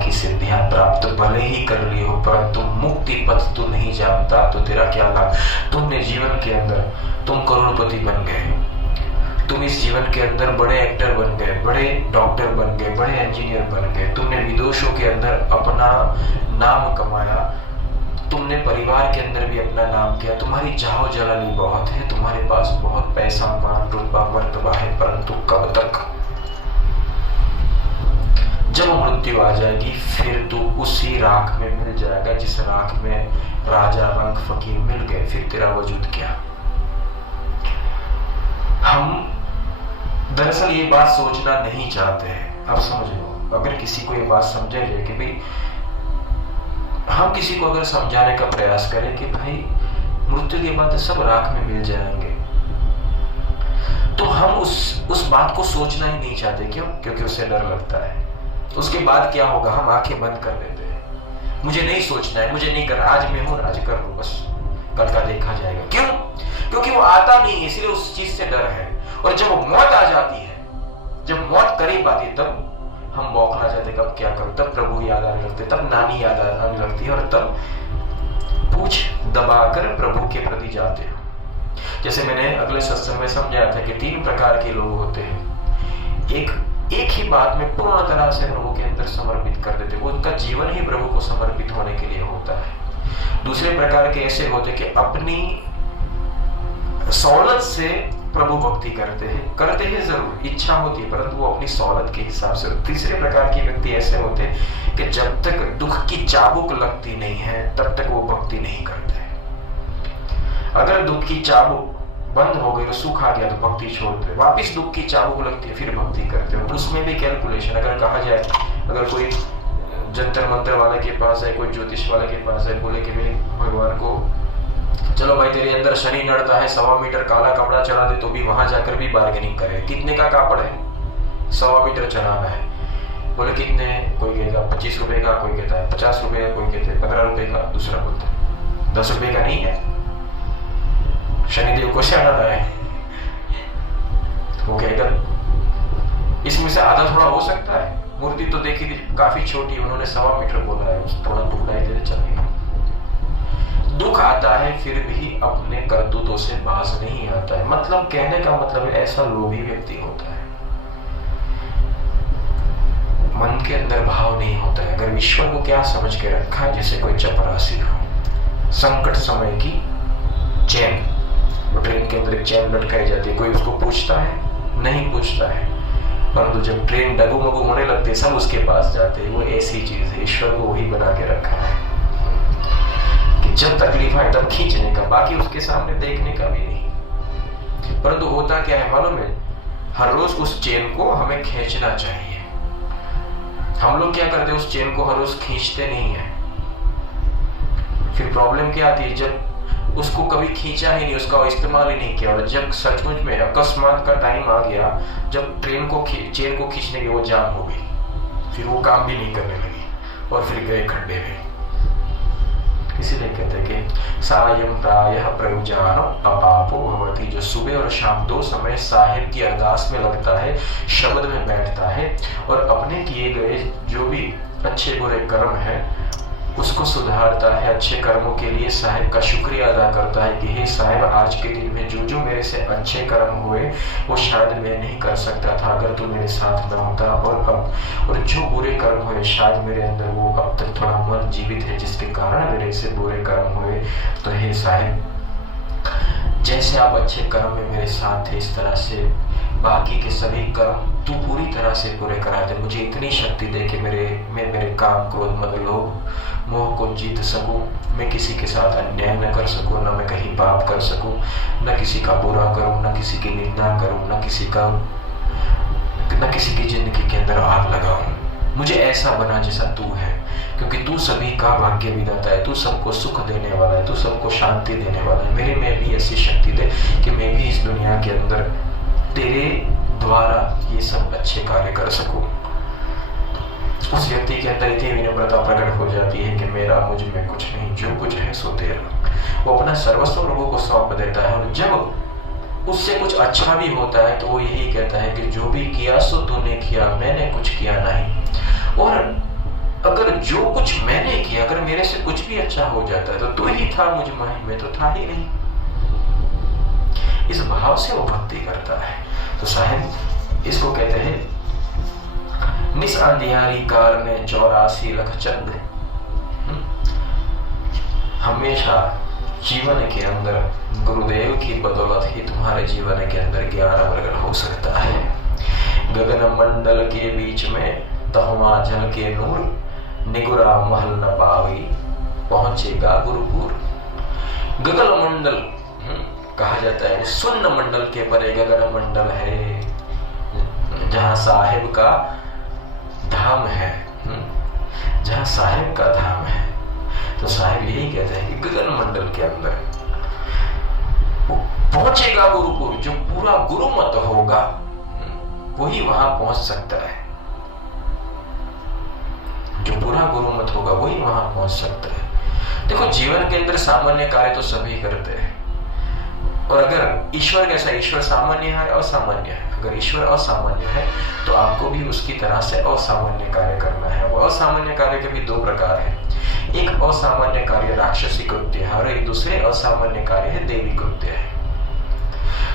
की सिद्धियां प्राप्त भले ही कर ली हो, परंतु मुक्ति पथ तू नहीं जानता तो तेरा क्या लाभ। तुमने जीवन के अंदर तुम करोड़पति बन गए, तुम इस जीवन के अंदर बड़े एक्टर बन गए, बड़े डॉक्टर बन गए, बड़े इंजीनियर बन गए, तुमने विदेशों के अंदर अपना नाम कमाया, तुमने परिवार के अंदर भी अपना नाम किया, तुम्हारी जाहो जलाली बहुत है, तुम्हारे पास बहुत पैसा मान रुतबा मर्तबा है, परंतु कब तक। जब मृत्यु आ जाएगी फिर तू उसी राख में मिल जाएगा जिस राख में राजा रंग फकीर मिल गए, फिर तेरा वजूद क्या। हम दरअसल ये बात सोचना नहीं चाहते हैं। अब समझो, अगर किसी को ये बात समझाई जाए कि भाई, हम किसी को अगर समझाने का प्रयास करें कि भाई मृत्यु के बाद सब राख में मिल जाएंगे, तो हम उस बात को सोचना ही नहीं चाहते। क्यों? क्योंकि उससे डर लगता है। उसके बाद क्या होगा, हम आंखें बंद कर लेते हैं। मुझे नहीं सोचना है, मुझे नहीं करना, आज मैं हूं, आज कर लो, बस कल का देखा जाएगा। क्यों? क्योंकि वो आता नहीं है, इसलिए उस चीज से डर है। और जब मौत आ जाती है, जब मौत करीब आती है, तब हम बौखला जाते, कब क्या करूं। तब प्रभु याद आने लगते, तब नानी याद आने लगती है, और तब पूछ दबाकर प्रभु के प्रति जाते हो। जैसे मैंने अगले सत्संग में समझाया था कि 3 प्रकार के लोग होते हैं। एक ही बात में पूर्ण तरह से प्रभु के अंदर समर्पित कर देते, वो उनका जीवन ही प्रभु को समर्पित होने के लिए होता है। दूसरे प्रकार के ऐसे होते कि अपनी सौलत से प्रभु भक्ति करते हैं जरूर, इच्छा होती है, परंतु वो अपनी सौलत के हिसाब से। तीसरे प्रकार के व्यक्ति ऐसे होते हैं कि जब तक दुख की चाबुक लगती नहीं है तब तक वो भक्ति नहीं करते। अगर दुख की चाबुक बंद हो गई, तो सुख आ गया तो भक्ति छोड़ते, वापिस दुख की चाबुक लगती है फिर भक्ति करते हो। उसमें भी कैलकुलेशन। अगर कहा जाए, अगर कोई जंतर मंत्र वाले के पास है, कोई ज्योतिष वाले के पास है, बोले कि भाई भगवान को चलो भाई तेरे अंदर शनि नड़ता है, 1.25 मीटर काला कपड़ा चढ़ा दे, तो भी वहां जाकर भी बार्गेनिंग करे। कितने का कापड़ है? 1.25 मीटर चढ़ाना है। बोले कितने? कोई कहेगा 25 रुपए का, कोई कहता है 50 रुपए का, कोई कहते हैं 15 रुपए का, दूसरा बोलता है 10 रुपए का नहीं है, शनिदेव को चढ़ाना है। वो कहेगा इसमें से आधा थोड़ा हो सकता है। मूर्ति तो देखी थी काफी छोटी, उन्होंने 1.25 मीटर बोला है, थोड़ा टुकड़ा ही दे चलेगा। दुख आता है फिर भी अपने करतूतों से बाज नहीं आता है। मतलब कहने का मतलब है, ऐसा लोभी व्यक्ति होता है, मन के अंदर भाव नहीं होता है। अगर ईश्वर को क्या समझ के रखा है, जैसे कोई चपरासी हो, संकट समय की चैन, ट्रेन के अंदर एक चैन लटकाई जाती है, कोई उसको पूछता है? नहीं पूछता है, परंतु जब ट्रेन डगू-मगू होने लगती है सब उसके पास जाते हैं। वो ऐसी चीज है, ईश्वर को वही बना के रखा है कि जब तकलीफ आए तब खींचने का, बाकी उसके सामने देखने का भी नहीं। परंतु होता क्या है मालूम है, हर रोज उस चेन को हमें खींचना चाहिए। हम लोग क्या करते हैं, उस चेन को हर रोज खींचते नहीं है। फिर प्रॉब्लम क्या आती है, जब उसको कभी खींचा ही नहीं, उसका इस्तेमाल ही नहीं किया, और जब सचमुच में अकस्मात का टाइम आ गया, जब ट्रेन को चेन को खींचने की वो जाम हो गई, फिर वो काम भी नहीं करने लगी और फिर गए खड्डे में। इसीलिए कहते हैं कि सायं प्रायः प्रयुज्यानो अपापो भवति। जो सुबह और शाम 2 समय साहिब की अरदास में लगता है, शब्द में बैठता है और अपने किए गए जो भी अच्छे बुरे कर्म है उसको सुधारता है, अच्छे कर्मों के लिए साहिब का शुक्रिया अदा करता है कि हे साहिब, आज के दिन में जो जो मेरे से अच्छे कर्म हुए वो शायद मैं नहीं कर सकता था अगर तू मेरे साथ न होता, और जो बुरे कर्म हुए शायद मेरे अंदर वो अब तक थोड़ा मन जीवित है जिसके कारण मेरे से बुरे कर्म हुए। तो हे साहिब, जैसे आप अच्छे कर्म में मेरे साथ थे, इस तरह से बाकी के सभी कर्म तू पूरी तरह से पूरे करा दे। मुझे इतनी शक्ति दे कि मैं मेरे काम, क्रोध, मद, लोभ, मोह को जीत सकूं, मैं किसी के साथ अन्याय न कर सकूं, न मैं कहीं पाप कर सकूं, न किसी का बुरा करूं, न किसी की निंदा करूं, न किसी की जिंदगी के अंदर आग लगाऊं। मुझे ऐसा बना जैसा तू है, क्योंकि तू सभी का भाग्य विधाता है, तू सबको सुख देने वाला है, तू सबको शांति देने वाला है। मेरे में भी ऐसी शक्ति दे कि मैं भी इस दुनिया के अंदर तेरे द्वारा ये सब अच्छे कार्य कर सकूं। उस व्यक्ति के अंदर इतनी विनम्रता प्रकट हो जाती है कि मेरा मुझ में कुछ नहीं, जो कुछ है सो तेरा। वो अपना सर्वस्व प्रभु को सौंप देता है, और जब उससे कुछ अच्छा भी होता है तो वो यही कहता है कि जो भी किया सो तूने किया, मैंने कुछ किया नहीं। और अगर जो कुछ मैंने किया, अगर मेरे से कुछ भी अच्छा हो जाता है तो तू ही था मुझ में, मैं तो था ही नहीं। इस भाव से वो भक्ति करता है। तो साहब इसको कहते हैं निस अंधियारी कार में 84 लख चंद। हमेशा जीवन के अंदर गुरुदेव की बदौलत ही तुम्हारे जीवन के अंदर ज्ञान प्रकट हो सकता है। गगन मंडल के बीच में तहुआ जल के नूर, निगुरा महल न पावी पहुंचेगा गुरुपुर। गगन मंडल कहा जाता है, सुन्न मंडल के परे गगन मंडल है, जहां साहिब का धाम है, जहां साहिब का धाम है। तो साहिब यही कहते हैं कि गगन मंडल के अंदर पहुंचेगा गुरुपुर। जो पूरा गुरुमत होगा वही वहां पहुंच सकता है, जो पूरा गुरुमत होगा वही वहां पहुंच सकता है। देखो जीवन के अंदर सामान्य कार्य तो सभी करते हैं, और अगर ईश्वर कैसा, ईश्वर सामान्य है असामान्य है। अगर ईश्वर असामान्य है तो आपको भी उसकी तरह से असामान्य कार्य करना है। वो असामान्य कार्य के भी 2 प्रकार है। एक असामान्य कार्य राक्षसी कृत्य है और एक दूसरे असामान्य कार्य है देवी कृत्य है।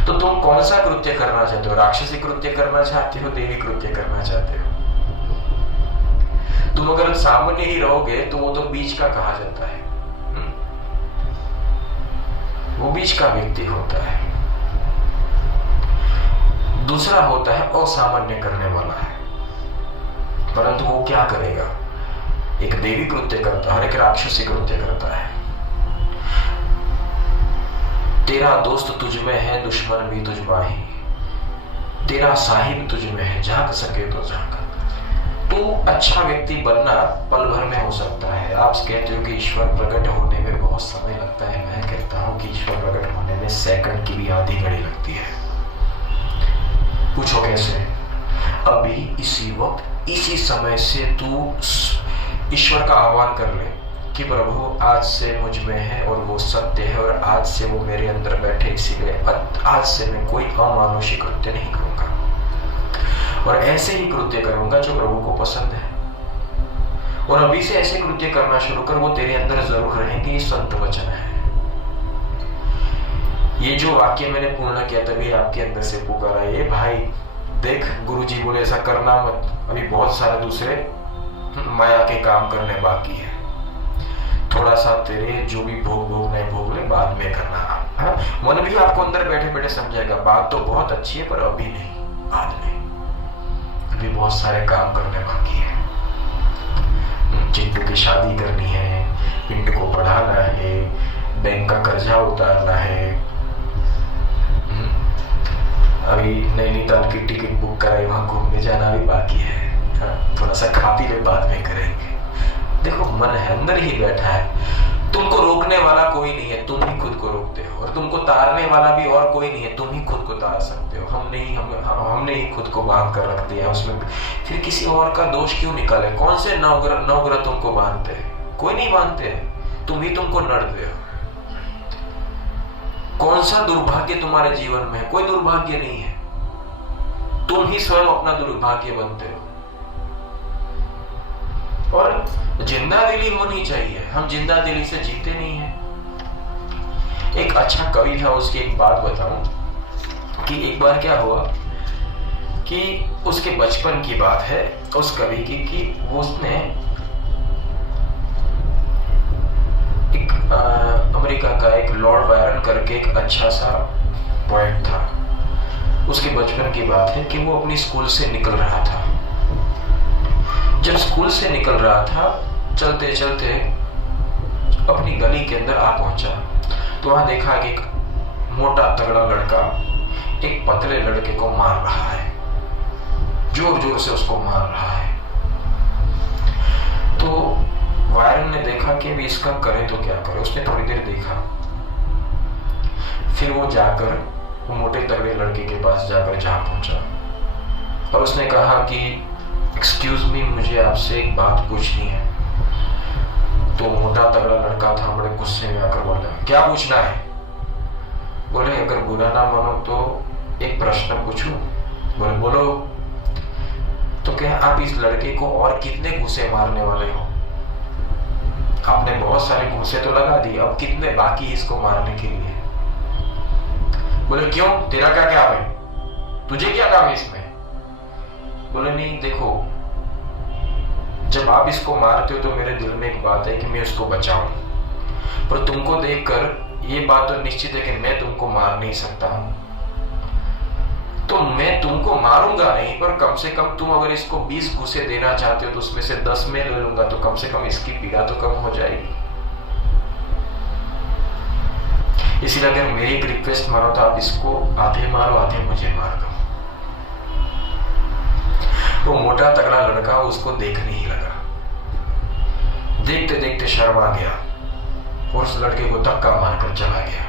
तो तुम कौन सा कृत्य करना चाहते हो? राक्षसी कृत्य करना चाहते हो, देवी कृत्य करना चाहते हो? तुम अगर सामान्य ही रहोगे तो वो तो बीच का कहा जाता है, वो बीच का व्यक्ति होता है। दूसरा होता है असामान्य करने वाला है, परंतु वो क्या करेगा? एक देवी कृत्य करता है और एक राक्षसी कृत्य करता है। तेरा दोस्त तुझ में है, दुश्मन भी तुझ माही, तेरा साहिब तुझ में है, झांक सके तो झांक। तो अच्छा व्यक्ति बनना पल भर में हो सकता है। आप कहते हो कि ईश्वर प्रकट होने में बहुत समय लगता है, मैं कहता हूं कि ईश्वर प्रकट होने में सेकंड की भी आधी घड़ी लगती है। पूछो कैसे? अभी इसी वक्त इसी समय से तू ईश्वर का आह्वान कर ले कि प्रभु आज से मुझ में है और वो सत्य है, और आज से वो मेरे अंदर बैठे, इसीलिए आज से मैं कोई अमानुषिक कृत्य नहीं करूंगा और ऐसे ही कृत्य करूंगा जो प्रभु को पसंद है। और अभी से ऐसे कृत्य करना शुरू कर, वो तेरे अंदर जरूर रहेंगे। ये संत वचन है। ये जो वाक्य मैंने पूर्ण किया तभी आपके अंदर से पुकारा, ये भाई देख गुरुजी बोले ऐसा करना मत, अभी बहुत सारे दूसरे माया के काम करने बाकी है, थोड़ा सा तेरे जो भी भोग ले, बाद में करना। हाँ? मन भी आपको अंदर बैठे बैठे समझाएगा बात तो बहुत अच्छी है पर अभी नहीं, बाद में, अभी बहुत सारे काम करने बाकी है। चिंटू की शादी करनी है, पिंटू को पढ़ाना है, बैंक का कर्जा उतारना है, अभी नैनीताल की टिकट बुक कराई, वहां घूमने जाना भी बाकी है। हाँ? थोड़ा सा खा पी ले, बाद में करेंगे। देखो मन है, अंदर ही बैठा है। तुमको रोकने वाला कोई नहीं है, तुम ही खुद को रोकते हो, और तुमको तारने वाला भी और कोई नहीं है, तुम ही खुद को तार सकते हो। हमने ही खुद को बांध कर रख दिया उसमें, फिर किसी और का दोष क्यों निकाले? कौन से नवग्रह तुमको बांधते हैं? कोई नहीं बांधते हैं, तुम ही तुमको नड़ते हो। कौन सा दुर्भाग्य तुम्हारे जीवन में है? कोई दुर्भाग्य नहीं है, तुम ही स्वयं अपना दुर्भाग्य बनते हो। और जिंदा दिली होनी चाहिए, हम जिंदा दिली से जीते नहीं हैं। एक अच्छा कवि था, उसकी एक बात बताऊं कि एक बार क्या हुआ कि उसके बचपन की बात है उस कवि की, कि वो उसने एक अमेरिका का एक लॉर्ड बायरन करके एक अच्छा सा पोएट था, उसके बचपन की बात है कि वो अपनी स्कूल से निकल रहा था। जब स्कूल से निकल रहा था, चलते चलते अपनी गली के अंदर आ पहुंचा तो वहां देखा कि एक मोटा तगड़ा लड़का एक पतले लड़के को मार रहा है, जोर जोर से उसको मार रहा है। तो वायरन ने देखा कि अभी इसका करे तो क्या करे। उसने थोड़ी देर देखा, फिर वो जाकर वो मोटे तगड़े लड़के के पास जाकर जहां पहुंचा और उसने कहा कि एक्सक्यूज मी, मुझे आपसे एक बात पूछनी है। तो मोटा तगड़ा लड़का था, बड़े गुस्से में आकर बोला, क्या पूछना है? बोले अगर बुरा ना मानो तो एक प्रश्न पूछूं? बोले बोलो। तो क्या आप इस लड़के को और कितने घूंसे मारने वाले हो? आपने बहुत सारे घूंसे तो लगा दिए, अब कितने बाकी इसको मारने के लिए? बोले क्यों, तेरा क्या काम है, तुझे क्या काम है इसमें? बोले नहीं देखो, जब आप इसको मारते हो तो मेरे दिल में एक बात है कि मैं उसको बचाऊं, पर तुमको देखकर ये बात तो निश्चित है कि मैं तुमको मार नहीं सकता हूं, तो मैं तुमको मारूंगा नहीं, पर कम से कम तुम अगर इसको 20 घूंसे देना चाहते हो तो उसमें से 10 मैं ले लूंगा, तो कम से कम इसकी पीड़ा तो कम हो जाएगी। इसीलिए अगर मेरी एक रिक्वेस्ट मानो तो आप इसको आधे मारो, आधे मुझे मार दो। वो मोटा तगड़ा लड़का उसको देखने ही लगा, देखते देखते शर्म आ गया और उस लड़के को धक्का मारकर चला गया।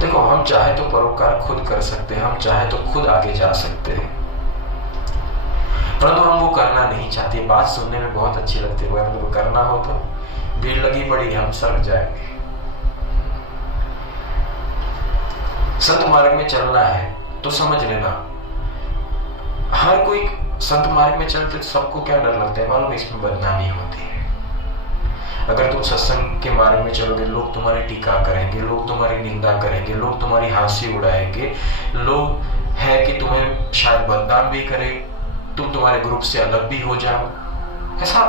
देखो, हम चाहे तो परोपकार खुद कर सकते हैं, हम चाहे तो खुद आगे जा सकते हैं, परंतु हम वो करना नहीं चाहते। बात सुनने में बहुत अच्छी लगती है, अगर वो करना हो तो भीड़ लगी पड़ी, हम सड़क जाएंगे। संत मार्ग में चलना है तो समझ लेना, हर कोई संत मार्ग में चलते तो सबको क्या डर लगता है मालूम, इसमें बदनामी होती है। अगर तुम सत्संग के मार्ग में चलोगे, लोग तुम्हारी टीका करेंगे, लोग तुम्हारी निंदा करेंगे, लोग तुम्हारी हंसी उड़ाएंगे, लोग है कि तुम्हें शायद बदनाम भी करे, तुम तुम्हारे ग्रुप से अलग भी हो जाओ, ऐसा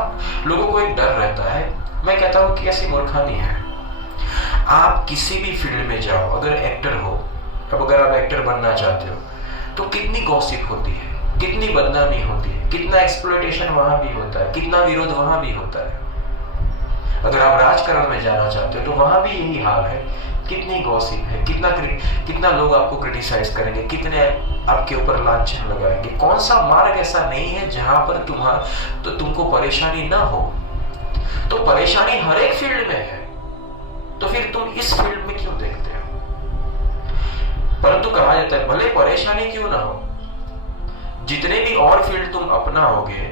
लोगों को एक डर रहता है। मैं कहता हूँ कि ऐसी मूर्खामी है। आप किसी भी फील्ड में जाओ, अगर एक्टर हो, अब अगर आप एक्टर बनना चाहते हो तो कितनी गॉसिप होती है, कितनी बदनामी होती है, कितना एक्सप्लॉयटेशन वहां भी होता है, कितना विरोध वहां भी होता है। अगर आप राजकारण में जाना चाहते हो तो वहां भी यही हाल है, कितनी गॉसिप है, कितना लोग आपको क्रिटिसाइज करेंगे, कितने आपके ऊपर लांछन लगाएंगे। कौन सा मार्ग ऐसा नहीं है जहां पर तुमको परेशानी ना हो? तो परेशानी हर एक फील्ड में है, तो फिर तुम इस फील्ड में क्यों देखते हो? परंतु कहा जाता है भले परेशानी क्यों ना हो, जितने भी और फील्ड तुम अपनाओगे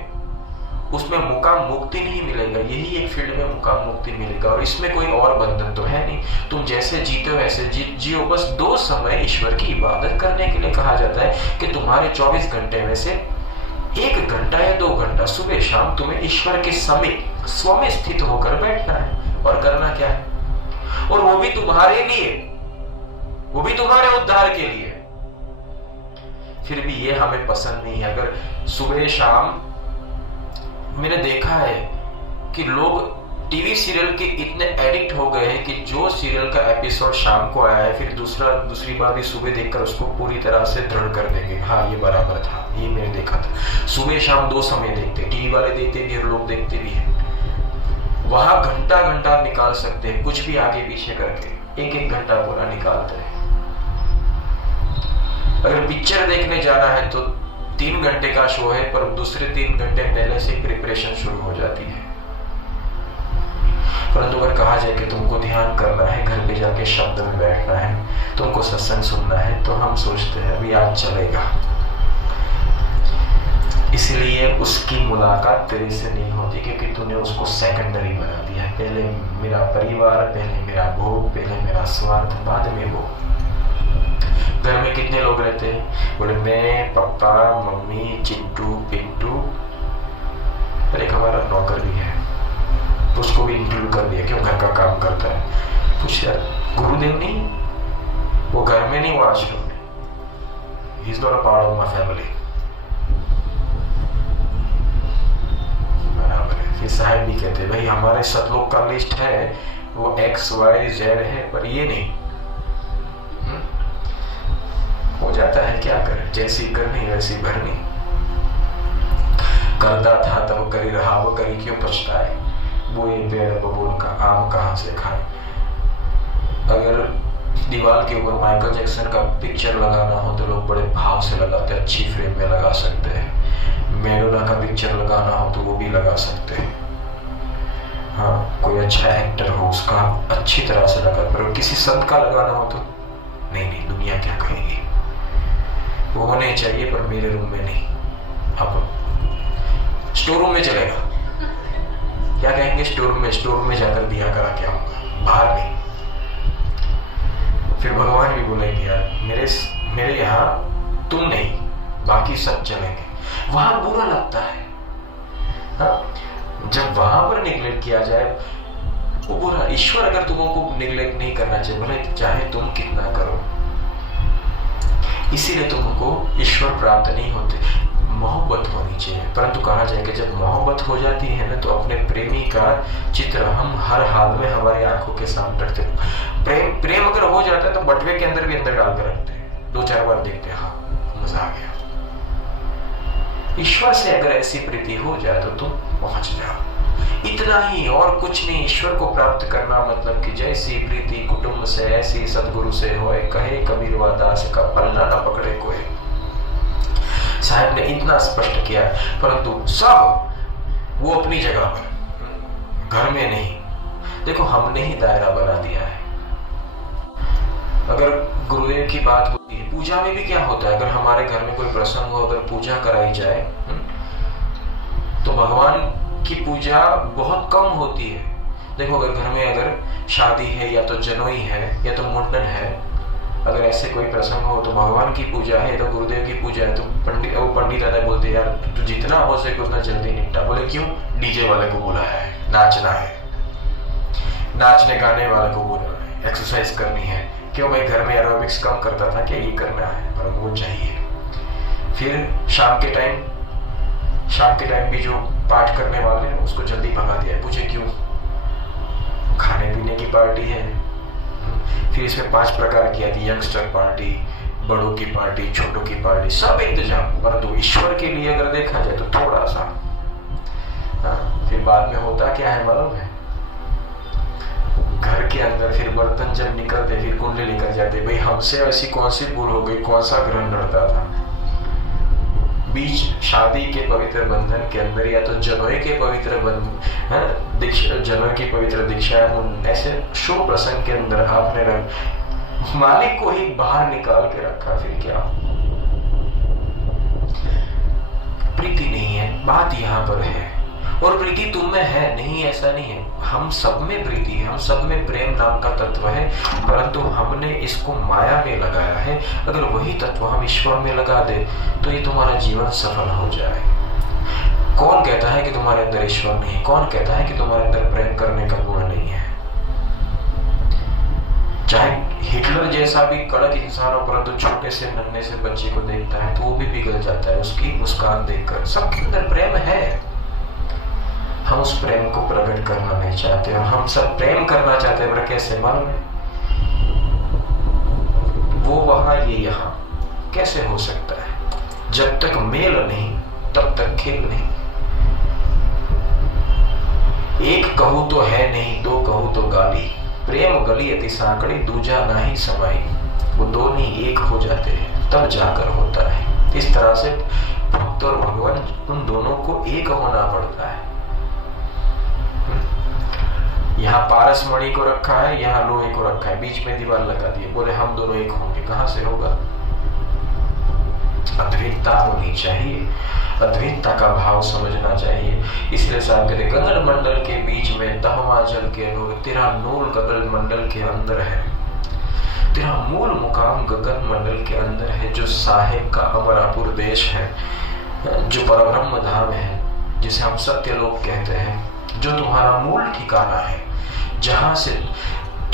उसमें मुकाम मुक्ति नहीं मिलेगा, यही एक फील्ड में मुकाम मुक्ति मिलेगा, और इसमें कोई और बंधन तो है नहीं। तुम जैसे जीते हो वैसे जियो, बस 2 समय ईश्वर की इबादत करने के लिए कहा जाता है कि तुम्हारे 24 घंटे में से 1 घंटा या 2 घंटा सुबह शाम तुम्हें ईश्वर के समीप स्व में स्थित होकर बैठना है। और करना क्या है? और वो भी तुम्हारे लिए, वो भी तुम्हारे उद्धार के लिए। फिर भी ये हमें पसंद नहीं है। अगर सुबह शाम, मैंने देखा है कि लोग टीवी सीरियल के इतने एडिक्ट हो गए हैं कि जो सीरियल का एपिसोड शाम को आया है फिर दूसरी बार भी सुबह देखकर उसको पूरी तरह से दृढ़ कर देंगे, हाँ ये बराबर था, ये मैंने देखा था। सुबह शाम 2 समय देखते, टीवी वाले देखते भी और लोग देखते भी हैं। वहां घंटा घंटा निकाल सकते हैं, कुछ भी आगे पीछे करके 1-1 घंटा पूरा निकालते हैं। अगर पिक्चर देखने जाना है तो 3 घंटे का शो है, पर दूसरे 3 घंटे पहले से प्रिपरेशन शुरू हो जाती है। परंतु अगर कहा जाए कि तुमको ध्यान करना है, घर पे जाके शब्द में बैठना है, तुमको सत्संग सुनना है, तो हम सोचते हैं अभी आज चलेगा, इसलिए उसकी मुलाकात तेरे से नहीं होती क्योंकि तूने उसको सेकेंडरी बना दिया। पहले मेरा परिवार, पहले मेरा भोग, पहले मेरा स्वार्थ, बाद में वो। घर में कितने लोग रहते हैं? बोले मैं, पापा, मम्मी, चिंटू, पिंटू, और एक हमारा नौकर भी है, उसको भी इंक्लूड कर दिया, क्यों? घर का काम करता है। पूछ यार, गुरुदेव नहीं, वो घर में नहीं, वो आश्रम में। He is not a part of my family. बराबर है। फिर साहब भी कहते भाई हमारे सतलोक का लिस्ट है, वो XYZ है, पर ये नहीं। हो जाता है, क्या करें, जैसी करनी वैसी भरनी। करता था तब करी रहा, वो करी क्यों पछताए, बोए पेड़ बबूल का आम कहाँ से खाए। अगर दीवार के ऊपर माइकल जैक्सन का पिक्चर लगाना हो तो लोग बड़े भाव से लगाते हैं, अच्छी फ्रेम में लगा सकते हैं। मैडोना का पिक्चर लगाना हो तो वो भी लगा सकते हैं। हाँ, कोई अच्छा एक्टर हो उसका अच्छी तरह से लगा, पर किसी संत का लगाना हो तो नहीं, दुनिया क्या कहेगी। वो होने चाहिए पर मेरे रूम में नहीं, अब स्टोर रूम में चलेगा। क्या कहेंगे? स्टोर रूम में जाकर दिया करा के आऊंगा, बाहर नहीं। फिर भगवान भी बोलेंगे यार मेरे यहाँ तुम नहीं, बाकी सब चलेंगे। वहां बुरा लगता है। हाँ, जब वहां पर निग्लेक्ट किया जाए वो बुरा। ईश्वर अगर तुमको निग्लेक्ट नहीं करना चाहिए, भले चाहे तुम कितना करो, इसीलिए तुमको ईश्वर प्राप्त नहीं होते। मोहब्बत होनी चाहिए, परंतु कहा जाए कि जब मोहब्बत हो जाती है ना, तो अपने प्रेमी का चित्र हम हर हाल में हमारी आंखों के सामने रखते हैं। प्रेम अगर हो जाता है तो बटवे के अंदर भी अंदर डाल कर रखते हैं, 2-4 बार देखते हैं, हाँ मजा आ गया। ईश्वर से अगर ऐसी प्रीति हो जाए तो तुम पहुंच जाओ, इतना ही और कुछ नहीं। ईश्वर को प्राप्त करना मतलब कि जैसी प्रीति कुटुंब से ऐसी सदगुरु से होए, कहे कबीरवा दास का पल्ला न पकड़े कोई। साहब ने इतना स्पष्ट किया, परंतु सब वो अपनी जगह पर, घर में नहीं। देखो हमने ही दायरा बना दिया है। अगर गुरुदेव की बात होती है, पूजा में भी क्या होता है, अगर हमारे घर में कोई प्रसंग हो, अगर पूजा कराई जाए तो भगवान की पूजा बहुत कम होती है। देखो अगर घर में अगर शादी है या तो जनोई है या तो मुंडन है, अगर ऐसे कोई प्रसंग हो तो भगवान की पूजा है तो गुरुदेव की पूजा है, तो पंडित दादा बोलते हैं यार तू जितना हो सके उतना जल्दी निपटा। बोले क्यों? डीजे वाले को बोला है, नाचना है, नाचने गाने वाले को बोला है, एक्सरसाइज करनी है। क्यों भाई? घर में एरोबिक्स कम करता था क्या? ये करना है, पर वो चाहिए। फिर शाम के टाइम भी जो पाठ करने वाले हैं उसको जल्दी भगा दिया है। पूछे क्यों? खाने पीने की पार्टी है। फिर इसमें 5 प्रकार की आती है, यंगस्टर पार्टी, बड़ों की पार्टी, छोटों की पार्टी, सब इंतजाम। परंतु ईश्वर के लिए अगर देखा जाए तो थोड़ा सा फिर बाद में होता क्या है मालूम है? घर के अंदर फिर बर्तन जब निकलते फिर कुंडली लेकर जाते, भाई हमसे ऐसी कौन सी भूल हो गई, कौन सा ग्रहण लड़ता था। बीच शादी के पवित्र बंधन के अंदर या तो जनोई के पवित्र जनोई की पवित्र दीक्षा, ऐसे शुभ प्रसंग के अंदर आपने मालिक को ही बाहर निकाल के रखा, फिर क्या? प्रीति नहीं है, बात यहाँ पर है। और प्रीति तुम में है नहीं, ऐसा नहीं है, हम सब में प्रीति है, हम सब में प्रेम नाम का तत्व है, परंतु हमने इसको माया में लगाया है। अगर वही तत्व हम ईश्वर में लगा दे तो ये तुम्हारा जीवन सफल हो जाए। कौन कहता है कि तुम्हारे अंदर ईश्वर नहीं है? कौन कहता है कि तुम्हारे अंदर प्रेम करने का गुण नहीं है? चाहे हिटलर जैसा भी कड़क इंसान हो, परंतु छोटे से नन्हे से बच्चे को देखता है तो वो भी पिघल जाता है उसकी मुस्कान देखकर। सबके अंदर प्रेम है, हम उस प्रेम को प्रकट करना नहीं चाहते। और हम सब प्रेम करना चाहते हैं, कैसे मालूम है? वो वहां ये यहाँ, कैसे हो सकता है? जब तक मेल नहीं तब तक खेल नहीं। एक कहूं तो है नहीं, 2 कहूं तो गाली, प्रेम गली अति सांकड़ी, दूजा नाही समाई। वो 2 नहीं 1 हो जाते हैं तब जाकर होता है। इस तरह से भक्त और भगवान उन दोनों को एक होना पड़ता है। यहाँ पारस मणि को रखा है, यहाँ लोहे को रखा है, बीच में दीवार लगा दी है, बोले हम दोनों एक होंगे, कहां से होगा? अद्वैतता होनी चाहिए, अद्वैतता का भाव समझना चाहिए। इसलिए साहब कहते गगन मंडल के बीच में दहमा जल के नूर, तेरा नूर गगन मंडल के अंदर है, तेरा मूल मुकाम गगन मंडल के अंदर है, जो साहेब का अमरापुर देश है, जो परब्रह्म धाम है, जिसे हम सत्यलोक कहते हैं, जो तुम्हारा मूल ठिकाना है, जहां से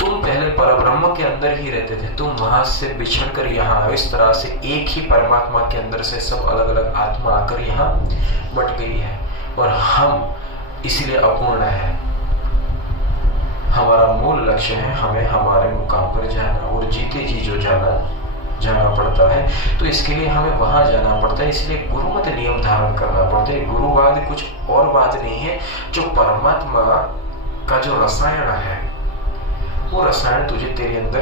तुम पहले परब्रह्म के अंदर ही रहते थे, तुम वहां से बिछड़ कर यहाँ आए। इस तरह से एक ही परमात्मा के अंदर से सब अलग अलग आत्मा आकर यहाँ बट गई है, और हम इसलिए अपूर्ण है। हमारा मूल लक्ष्य है हमें हमारे मुकाम पर जाना, और जीते जी जो जाना पड़ता है, तो इसके लिए हमें वहां जाना पड़ता है। इसलिए गुरुमत नियम धारण करना पड़ता है। गुरुवाद कुछ और बात नहीं है, जो परमात्मा का जो रसायन है वो रसायन तुझे तेरे अंदर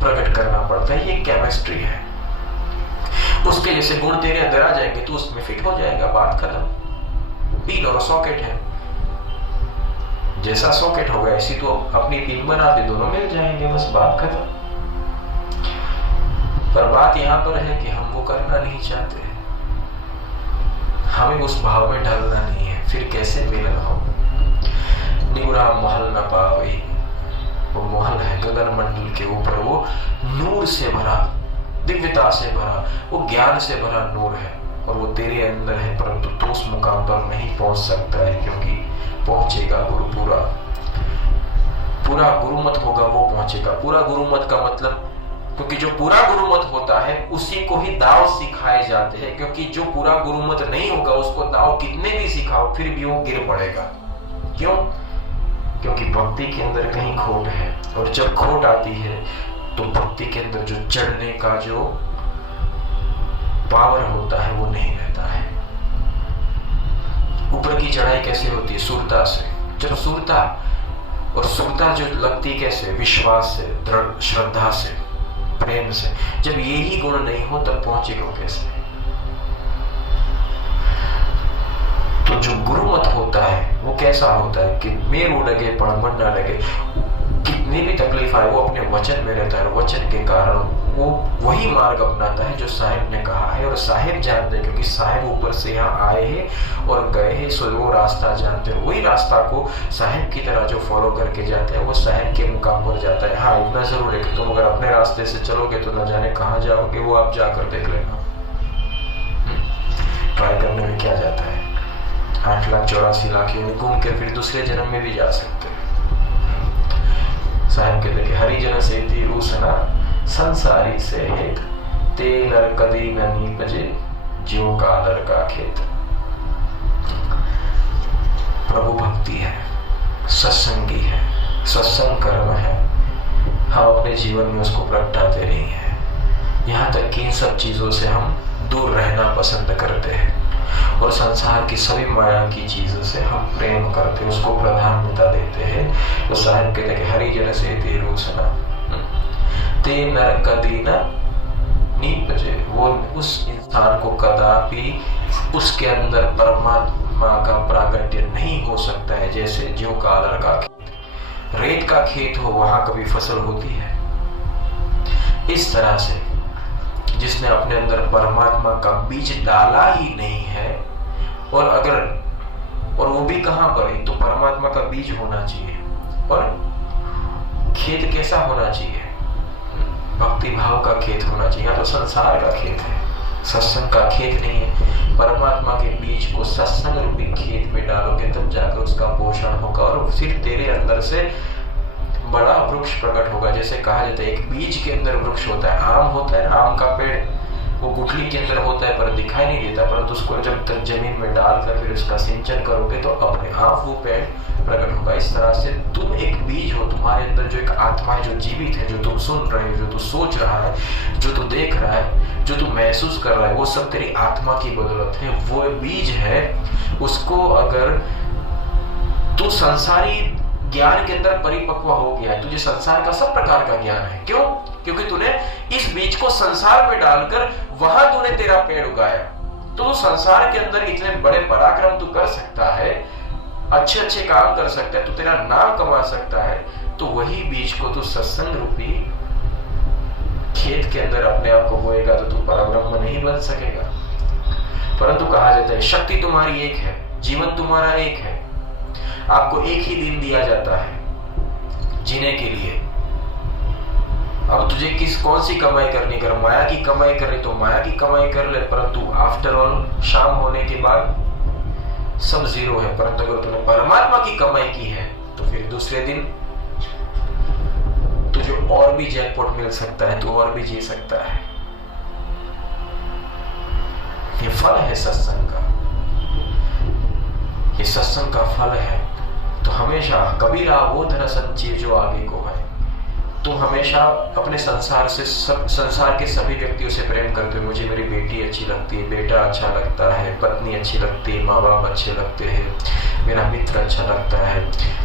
प्रकट करना पड़ता है। ये केमिस्ट्री है, उसके जैसे गुण तेरे अंदर आ जाएंगे तो उसमें फिट हो जाएगा, बात खत्म। पिन और सॉकेट है, जैसा सॉकेट होगा ऐसी तो अपनी पिन बना दे, दोनों मिल जाएंगे, बस बात खत्म। पर बात यहाँ पर है कि हम वो करना नहीं चाहते, हमें उस भाव में ढलना नहीं है, फिर कैसे मिलन हो? निगुरा महल न पावे, वो महल है गगन मंडल के ऊपर, वो नूर से भरा, दिव्यता से भरा, वो ज्ञान से भरा नूर है, और वो तेरे अंदर है, परंतु तू उस मुकाम पर नहीं पहुंच सकता है, क्योंकि पहुंचेगा गुरु। पूरा गुरुमत होगा वो पहुंचेगा। पूरा गुरुमत का मतलब, क्योंकि जो पूरा गुरुमत होता है उसी को ही दाव सिखाए जाते हैं, क्योंकि जो पूरा गुरुमत नहीं होगा उसको दाव कितने भी सिखाओ फिर भी वो गिर पड़ेगा। क्यों? क्योंकि भक्ति के अंदर कहीं खोट है, और जब खोट आती है तो भक्ति के अंदर जो चढ़ने का जो पावर होता है वो नहीं रहता है। ऊपर की चढ़ाई कैसे होती है? सुरता से। जब सुरता, और सुरता जो लगती कैसे? विश्वास से, दृढ़ श्रद्धा से, प्रेम से। जब ये ही गुण नहीं हो तब पहुंचेगा कैसे? तो जो गुरुमत होता है वो कैसा होता है कि मेरू लगे पण मन ना लगे। कितनी भी तकलीफ आए वो अपने वचन में रहता है, वचन के कारण वो वही मार्ग अपनाता है जो साहिब ने कहा है। और साहिब जानते हैं, क्योंकि साहिब ऊपर से यहाँ आए हैं और गए हैं, सो वो रास्ता जानते हैं। वही रास्ता को साहिब की तरह जो फॉलो करके जाते हैं वो साहिब के मुकाम पर जाता है। हाँ, इतना जरूर है कि तुम अगर अपने रास्ते से चलोगे तो न जाने कहाँ जाओगे, वो आप जाकर देख लेना। ट्राई करने में क्या जाता है? 8,84,00,000 यूं घूम के फिर दूसरे जन्म में भी जा सकते हैं। साहब कहते कि हरिजन से थी रूसना संसारी से हेत, ते नर कदी न नीपजे ज्यों का नर का खेत। प्रभु भक्ति है, सत्संगी है, सत्संग कर्म है। हम अपने जीवन में उसको प्रगटाते नहीं है। यहाँ तक कि इन सब चीजों से हम दूर रहना पसंद करते हैं, और संसार की सभी माया की चीजों से हम प्रेम करते हैं, उसको प्राधान्यता देते हैं। तो साहिब कहते हैं कि हरिजन से ते रूसना ते नर कदी न नीपजे। वो उस इंसान को कदापि उसके अंदर परमात्मा का प्रागट्य नहीं हो सकता है, जैसे जो कालर का खेत, रेत का खेत हो वहां कभी फसल होती है। इस तरह से जिसने अपने अंदर परमात्मा का बीज डाला ही नहीं है, और वो भी कहां पर है? तो परमात्मा का बीज होना चाहिए। और खेत कैसा होना चाहिए? भक्ति भाव का खेत होना चाहिए। तो संसार का खेत है, सत्संग का खेत नहीं है। परमात्मा के बीज को सत्संग रूपी खेत में डालोगे तब जाकर उसका पोषण होगा, और फिर तेरे अंदर से बड़ा वृक्ष प्रकट होगा। जैसे कहा जाता है एक बीज के अंदर वृक्ष होता है। आम होता है, आम का पेड़ वो गुठली के अंदर होता है पर दिखाई नहीं देता, परंतु उसको जब तक जमीन में डालकर फिर उसका सिंचन करोगे तो अपने आप वो पेड़ प्रकट होगा। इस तरह से तुम एक बीज हो, तुम्हारे अंदर जो एक आत्मा है जो जीवित है, जो तुम सुन रहे हो, जो तू सोच रहा है, जो तू देख रहा है, जो तू महसूस कर रहा है, वो सब तेरी आत्मा की बदौलत है। वो बीज है, उसको अगर तू संसारी ज्ञान के अंदर परिपक्व हो गया है, तुझे संसार का सब प्रकार का ज्ञान है। क्यों? क्योंकि तूने इस बीज को संसार में डालकर वहां तूने तेरा पेड़ उगाया। तो संसार के अंदर इतने बड़े पराक्रम तू कर सकता है, अच्छे अच्छे काम कर सकता है, तू तेरा नाम कमा सकता है। तो वही बीज को तू सत्संग रूपी खेत के अंदर अपने आप को बोएगा तो तू परब्रह्म नहीं बन सकेगा। परंतु कहा जाता है शक्ति तुम्हारी एक है, जीवन तुम्हारा एक है, आपको एक ही दिन दिया जाता है जीने के लिए। अब तुझे कौन सी कमाई करनी? अगर माया की कमाई करनी तो माया की कमाई कर ले, परंतु आफ्टर ऑल शाम होने के बाद सब जीरो है। परंतु अगर तूने परमात्मा की कमाई की है तो फिर दूसरे दिन तुझे और भी जैकपॉट मिल सकता है, तू और भी जी सकता है। ये फल है सत्संग का, ये सत्संग का फल है। तो हमेशा कबीरा वो धन संचय जो आगे को है। तुम हमेशा अपने संसार के सभी व्यक्तियों से प्रेम करते हो। मुझे मेरी बेटी अच्छी लगती है, बेटा अच्छा लगता है, पत्नी अच्छी लगती है, माँ बाप अच्छे लगते हैं, मेरा मित्र अच्छा लगता है,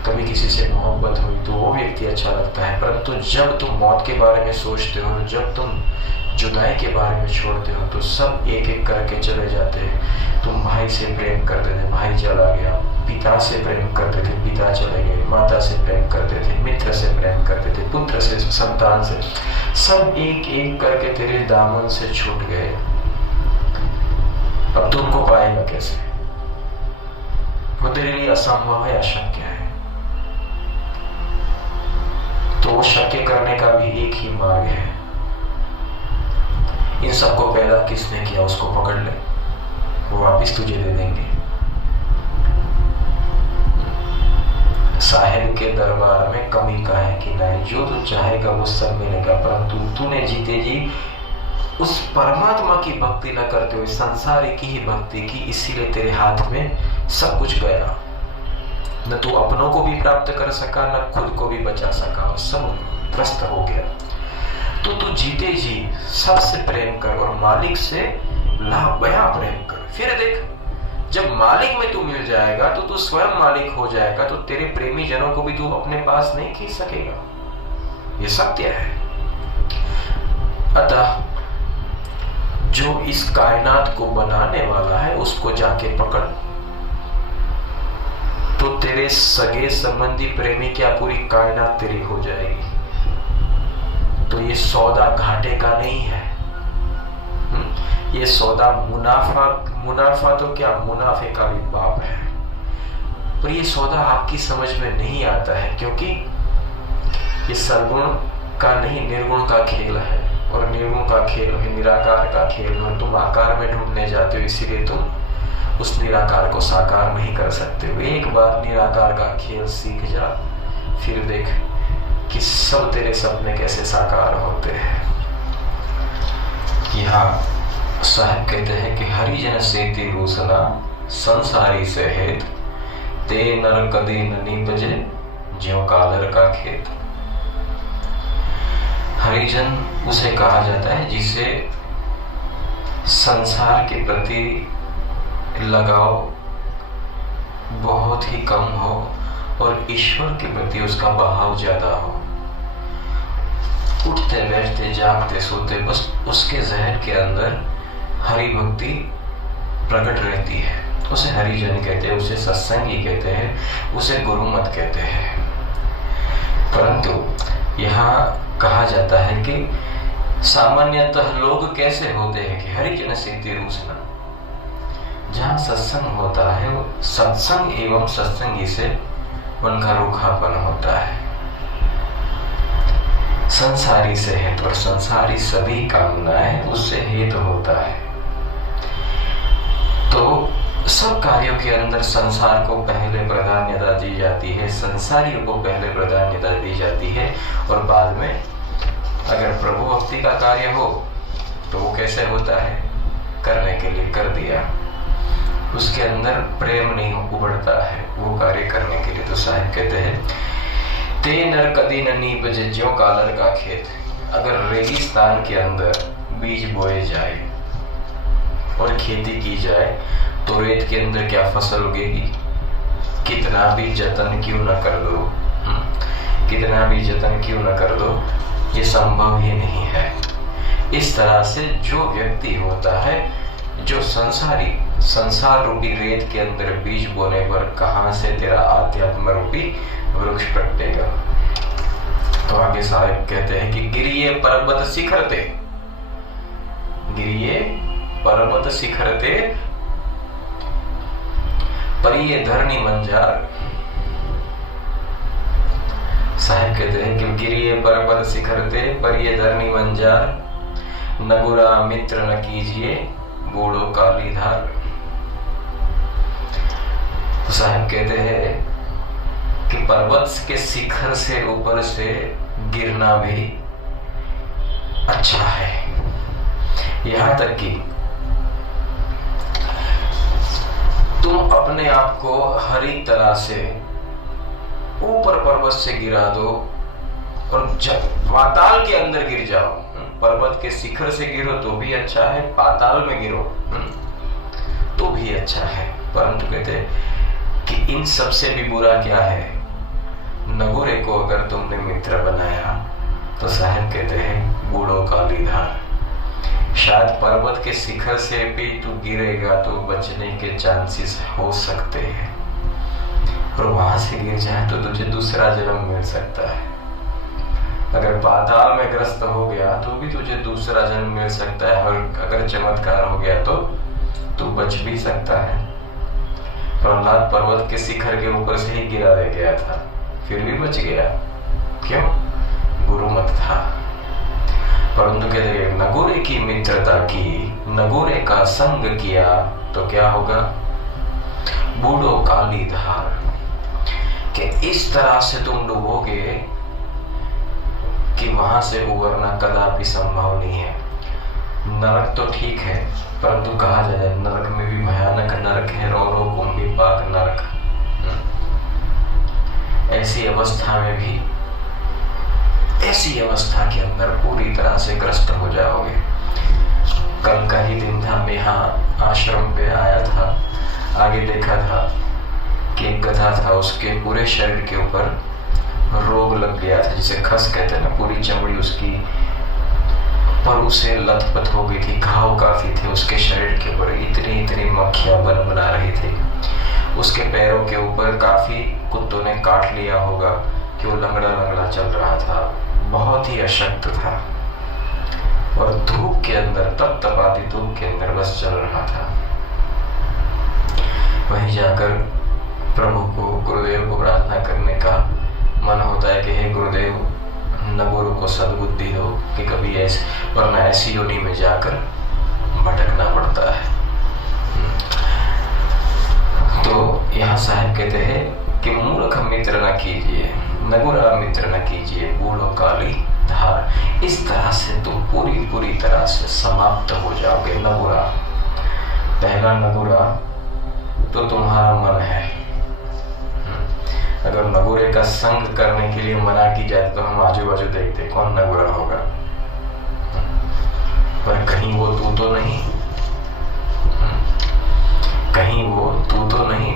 कभी किसी से मोहब्बत हुई तो वो व्यक्ति अच्छा लगता है। परंतु जब तुम मौत के बारे में सोचते हो, जब तुम जुदाई के बारे में छोड़ते हो, तो सब एक एक करके चले जाते हैं। तुम भाई से प्रेम करते थे, भाई चला गया, पिता से प्रेम करते थे, पिता चले गए, माता से प्रेम करते थे, मित्र से प्रेम करते थे, पुत्र से, संतान से, सब एक एक करके तेरे दामन से छूट गए। अब तू उनको पाएगा कैसे? वो तेरे लिए असंभव है, अशक्य है। तो वो शक्य करने का भी एक ही मार्ग है। इन सबको पैदा किसने किया उसको पकड़ ले, वो वापिस तुझे दे देंगे। साहेब के दरबार में कमी का है कि नहीं, जो तू चाहेगा वो सब मिलेगा, परंतु तूने जीते जी उस परमात्मा की भक्ति न करते हुए संसारी की ही भक्ति की, इसीलिए तेरे हाथ में सब कुछ गया। न तू अपनों को भी प्राप्त कर सका, न खुद को भी बचा सका, सब त्रस्त हो गया। तो तू जीते जी सबसे प्रेम कर और मालिक से लाभया प्रेम कर। फिर देख, जब मालिक में तू मिल जाएगा तो तू स्वयं मालिक हो जाएगा, तो तेरे प्रेमी जनों को भी तू अपने पास नहीं खींच सकेगा। ये सत्य है। अतः जो इस कायनात को बनाने वाला है उसको जाके पकड़, तो तेरे सगे संबंधी प्रेमी क्या पूरी कायनात तेरी हो जाएगी। तो ये सौदा घाटे का नहीं है, ये सौदा मुनाफा तो क्या, मुनाफे का भी बाप है। पर ये सौदा आपकी समझ में नहीं आता है, क्योंकि ये सगुण का नहीं निर्गुण का खेल है, और निर्गुण का खेल है निराकार का खेल, और तुम आकार में ढूंढने जाते हो, इसीलिए तुम उस निराकार को साकार नहीं कर सकते हो। एक बार निराकार का खेल सीख जा, फिर देख कि सब तेरे सपने कैसे साकार होते हैं। यहाँ साहब कहते हैं कि हरिजन सेती रूसना संसारी से हेत, ते नर कदी न नीपजे ज्यों कालर का खेत। हरिजन उसे कहा जाता है जिसे संसार के प्रति लगाव बहुत ही कम हो और ईश्वर के प्रति उसका बहाव ज्यादा हो। उठते बैठते जागते सोते बस उसके जहन के अंदर हरि भक्ति प्रकट रहती है। उसे हरिजन कहते हैं, उसे सत्संगी कहते हैं, उसे गुरुमत कहते हैं। परंतु यहाँ कहा जाता है कि सामान्यतः लोग कैसे होते हैं कि हरिजन सेती रूसना, जहाँ सत्संग होता है वो सत्संग एवं सत्संगी से उनका रूखापन होता है। संसारी से हेत, और संसारी सभी कामनाएं उससे हेतु होता है। तो सब कार्यों के अंदर संसार को पहले प्राधान्यता दी जाती है, संसारियों को पहले प्राधान्यता दी जाती है, और बाद में अगर प्रभु भक्ति का कार्य हो तो वो कैसे होता है, करने के लिए कर दिया, उसके अंदर प्रेम नहीं उभरता है वो कार्य करने के लिए। तो साहिब कहते हैं ते नर कदी न नीपजे ज्यों कालर का खेत। अगर रेगिस्तान के अंदर बीज बोए जाए और खेती की जाए तो रेत के अंदर क्या फसल उगेगी, कितना भी जतन क्यों न कर दो, कितना भी जतन क्यों न कर दो, ये संभव ही नहीं है। इस तरह से जो व्यक्ति होता है, जो संसार रूपी रेत के अंदर बीज बोने पर कहां से तेरा आध्यात्म रूपी वृक्ष पटेगा। तो आगे साहब कहते हैं कि गिरिये पर्वत शिखरते, गिरिये पर्वत शिखरते परिये धरणी मंजार। साहब कहते हैं कि गिरिये पर्वत शिखरते परिये धरणी मंजार, नगुरा मित्र न कीजिए बूढ़ो काली धार। तो साहब कहते हैं कि पर्वत के शिखर से ऊपर से गिरना भी अच्छा है, यहां तक कि तुम अपने आप को हर एक तरह से ऊपर पर्वत से गिरा दो और जब पाताल के अंदर गिर जाओ, पर्वत के शिखर से गिरो तो भी अच्छा है, पाताल में गिरो तो भी अच्छा है। परंतु कहते हैं कि इन सबसे भी बुरा क्या है, नगुरे को अगर तुमने मित्र बनाया तो साहब कहते हैं बूढ़ो काली धार। शायद पर्वत के शिखर से भी तू गिरेगा तो बचने के चांसेस हो सकते हैं, और वहां से गिर जाए तो तुझे दूसरा जन्म मिल सकता है। अगर पाताल में ग्रस्त हो गया तो भी तुझे दूसरा जन्म मिल सकता है, और अगर चमत्कार हो गया तो तू बच भी सकता है। प्रहलाद पर्वत के शिखर के ऊपर से ही गिरा दे गया था, फिर भी बच गया, क्यों? गुरुमत था। परंतु कहते हैं नगुरे की मित्रता की, नगुरे का संग किया तो क्या होगा, बूढ़ो काली धार। कि कि इस तरह से तुम डूबोगे कि वहां से उबरना कदापि संभव नहीं है। नरक तो ठीक है, परंतु कहा जाए नरक में भी भयानक नरक है, रो रो कुंभी पाक नरक। ऐसी अवस्था में भी, ऐसी अवस्था के अंदर पूरी तरह से ग्रस्त हो जाओगे। कल का ही दिन था, मैं यहाँ आश्रम पे आया था, आगे देखा था कि एक गधा था, उसके पूरे शरीर के ऊपर रोग लग गया था, जिसे खस कहते हैं ना, पूरी चमड़ी उसकी परु से लथपथ हो गई थी, घाव काफी थे उसके शरीर के ऊपर, इतनी मक्खियां बना रही थी। उसके पैरों के ऊपर काफी कुत्तों ने काट लिया होगा कि वो लंगड़ा चल रहा था, बहुत ही अशक्त था और धूप के अंदर, तपतपाती धूप के अंदर बस चल रहा था। वहीं जाकर प्रभु को, गुरुदेव को प्रार्थना करने का मन होता है कि हे गुरुदेव, नगुरु को सद्बुद्धि दो कि कभी ऐसे, वरना ऐसी योनि में जाकर भटकना पड़ता है। तो यहाँ साहब कहते हैं कि मूर्ख मित्र न कीजिए, नगुरा मित्र न कीजिए, बूढ़ो काली धार। इस तरह से तुम पूरी तरह से समाप्त हो जाओगे। नगुरा, पहला नगुरा तो तुम्हारा मन है। अगर नगुरे का संग करने के लिए मना की जाए तो हम आजू बाजू देखते कौन नगुरा होगा, पर कहीं वो तू तो नहीं, कहीं वो तू तो नहीं।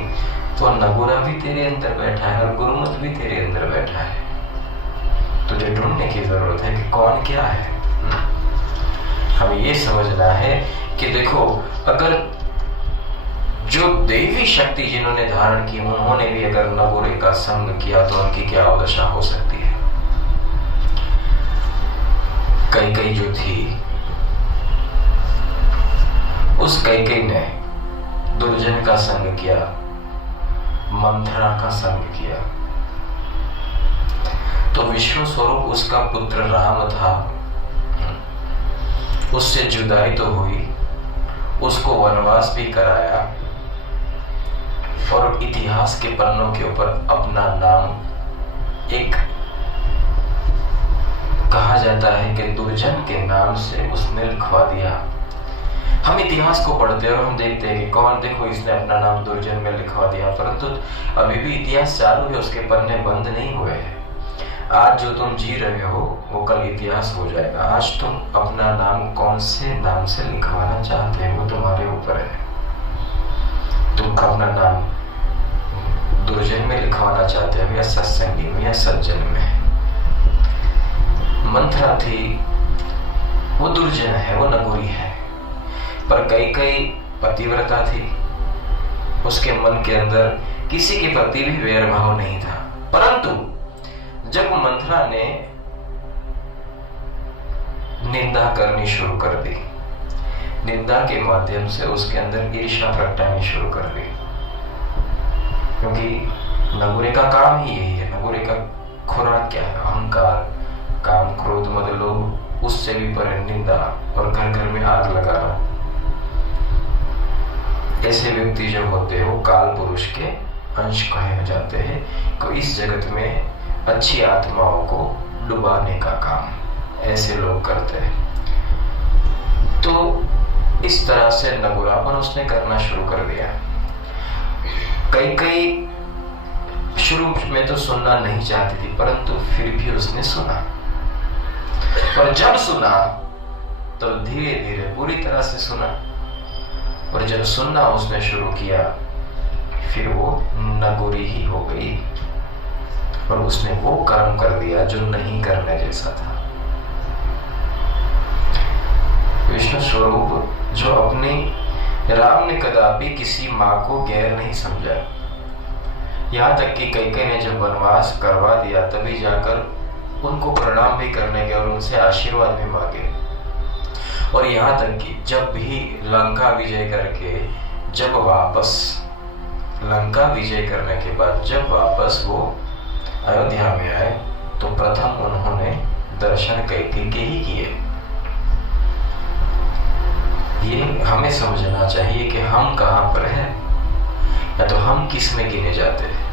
तो नगुरा भी तेरे अंदर बैठा है और गुरुमत भी तेरे अंदर बैठा है। तुझे ढूंढने की जरूरत है कि कौन क्या है। हमें ये समझना है कि देखो, अगर जो देवी शक्ति जिन्होंने धारण की, उन्होंने भी अगर नगुरे का संग किया तो उनकी क्या अवदशा हो सकती है। कैकेयी जो थी, उस कैकेयी ने दुर्जन का संग किया, मंथरा का संग किया, तो विश्व स्वरूप उसका पुत्र राम था, उससे जुदाई तो हुई, उसको वनवास भी कराया और इतिहास के पन्नों के ऊपर अपना नाम, एक कहा जाता है कि दुर्जन के नाम से उसने लिखवा दिया। हम इतिहास को पढ़ते हैं और हम देखते हैं कि कौन, देखो इसने अपना नाम दुर्जन में लिखवा दिया, परंतु अभी भी इतिहास चालू है, उसके पन्ने बंद नहीं हुए हैं। आज जो तुम जी रहे हो वो कल इतिहास हो जाएगा। आज तुम अपना नाम कौन से नाम से लिखवाना चाहते हैं वो तुम्हारे ऊपर है। तुम अपना नाम दुर्जन में लिखवाना चाहते हो या सत्संगी में या सज्जन में। मंथरा थी, वो दुर्जन है, वो नगुरी है, पर कैकेयी पतिव्रता थी, उसके मन के अंदर किसी के प्रति भी वैर भाव नहीं था। परंतु जब मंथरा ने निंदा करनी शुरू कर दी, निंदा के माध्यम से उसके अंदर ईर्ष्या प्रगटानी शुरू कर दी, क्योंकि नगुरे का काम ही यही है। नगुरे का खुराक क्या है? अहंकार, काम, क्रोध, मद, लोभ, उससे भी परे निंदा और घर घर में आग लगाना। ऐसे व्यक्ति जो होते हैं वो काल पुरुष के अंश कहे जाते हैं, तो इस जगत में अच्छी आत्माओं को डुबाने का काम ऐसे लोग करते हैं। तो इस तरह से नगुरापन उसने करना शुरू कर दिया। कैकेयी शुरू में तो सुनना नहीं चाहती थी, परंतु फिर भी उसने सुना, और जब सुना तो धीरे धीरे पूरी तरह से सुना, और जब सुनना उसने शुरू किया फिर वो नगुरी ही हो गई और उसने वो कर्म कर दिया जो नहीं करने जैसा था। विष्णु स्वरूप जो अपनी, राम ने कदापि किसी माँ को गैर नहीं समझा। यहाँ तक कि कैकेयी ने जब वनवास करवा दिया तभी जाकर उनको प्रणाम भी करने गए और उनसे आशीर्वाद भी मांगे। और यहाँ तक कि जब भी लंका विजय करके जब वापस, लंका विजय करने के बाद जब वापस वो अयोध्या में आए तो प्रथम उन्होंने दर्शन कैकेयी के ही किए। ये हमें समझना चाहिए कि हम कहाँ पर हैं या तो हम किस में गिने जाते हैं।